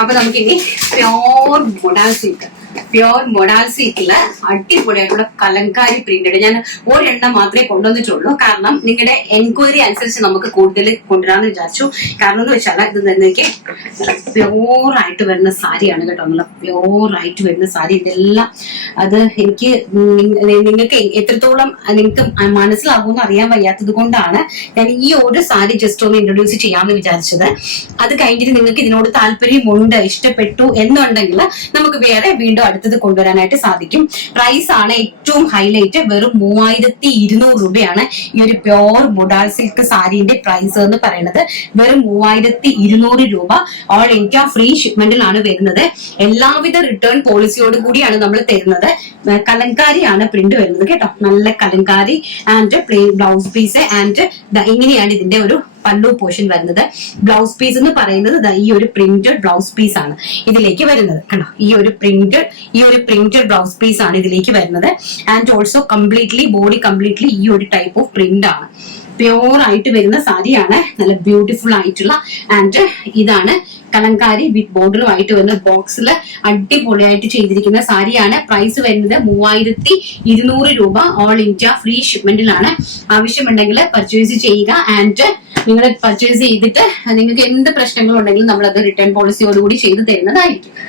അപ്പൊ നമുക്കിനി pure modal സിൽക്കില് അടിപൊളിയായിട്ടുള്ള കലങ്കാരി പ്രിന്റഡ് ഞാൻ ഒരെണ്ണം മാത്രമേ കൊണ്ടുവന്നിട്ടുള്ളൂ. കാരണം നിങ്ങളുടെ എൻക്വയറി അനുസരിച്ച് നമുക്ക് കൂടുതൽ കൊണ്ടുവരാന്ന് വിചാരിച്ചു. കാരണം എന്ന് വെച്ചാൽ ഇത് നിങ്ങൾക്ക് പ്യോർ ആയിട്ട് വരുന്ന സാരിയാണ് കേട്ടോ. നല്ല പ്യോർ ആയിട്ട് വരുന്ന സാരി. ഇതെല്ലാം അത് എനിക്ക് നിങ്ങൾക്ക് എത്രത്തോളം നിങ്ങൾക്ക് മനസ്സിലാകുമെന്ന് അറിയാൻ വയ്യാത്തത് കൊണ്ടാണ് ഞാൻ ഈ ഒരു സാരി ജസ്റ്റ് ഒന്ന് ഇൻട്രൊഡ്യൂസ് ചെയ്യാമെന്ന് വിചാരിച്ചത്. അത് കഴിഞ്ഞിട്ട് നിങ്ങൾക്ക് ഇതിനോട് താല്പര്യമുണ്ട്, ഇഷ്ടപ്പെട്ടു എന്നുണ്ടെങ്കിൽ നമുക്ക് വേറെ വീണ്ടും അടുത്തത് കൊണ്ടുവരാനായിട്ട് സാധിക്കും. പ്രൈസ് ആണ് ഏറ്റവും ഹൈലൈറ്റ്. വെറും 3200 രൂപയാണ് ഈ ഒരു പ്യോർ മൊഡാൽ സിൽക്ക് സാരിന്റെ പ്രൈസ് എന്ന് പറയുന്നത്. വെറും 3200 രൂപ. ഓൾ ഇന്ത്യ ഫ്രീ ഷിപ്മെന്റിലാണ് വരുന്നത്. എല്ലാവിധ റിട്ടേൺ പോളിസിയോട് കൂടിയാണ് നമ്മൾ തരുന്നത്. കലങ്കാരിയാണ് പ്രിന്റ് വരുന്നത് കേട്ടോ. നല്ല kalamkari and plain blouse piece and ഇങ്ങനെയാണ് ഇതിന്റെ ഒരു പല്ലു പോർഷൻ വരുന്നത്. ബ്ലൗസ് പീസ് എന്ന് പറയുന്നത് ഈ ഒരു പ്രിന്റഡ് ബ്ലൗസ് പീസ് ആണ് ഇതിലേക്ക് വരുന്നത് കണ്ടോ. ഈ ഒരു പ്രിന്റഡ് ബ്ലൗസ് പീസ് ആണ് ഇതിലേക്ക് വരുന്നത്. And also completely body completely ഈ ഒരു ടൈപ്പ് ഓഫ് പ്രിന്റ് ആണ്. പ്യോർ ആയിട്ട് വരുന്ന സാരിയാണ്. നല്ല ബ്യൂട്ടിഫുൾ ആയിട്ടുള്ള ആൻഡ് ഇതാണ് കലങ്കാരി വിത്ത് ബോർഡറും ആയിട്ട് വരുന്ന ബോക്സിൽ അടിപൊളിയായിട്ട് ചെയ്തിരിക്കുന്ന സാരിയാണ്. പ്രൈസ് വരുന്നത് 3200 രൂപ. ഓൾ ഇന്ത്യ ഫ്രീ ഷിപ്മെന്റിലാണ്. ആവശ്യമുണ്ടെങ്കിൽ പർച്ചേസ് ചെയ്യുക. ആൻഡ് നിങ്ങൾ പർച്ചേസ് ചെയ്തിട്ട് നിങ്ങൾക്ക് എന്ത് പ്രശ്നങ്ങളുണ്ടെങ്കിലും നമ്മളത് റിട്ടേൺ പോളിസിയോടുകൂടി ചെയ്തു തരുന്നതായിരിക്കും.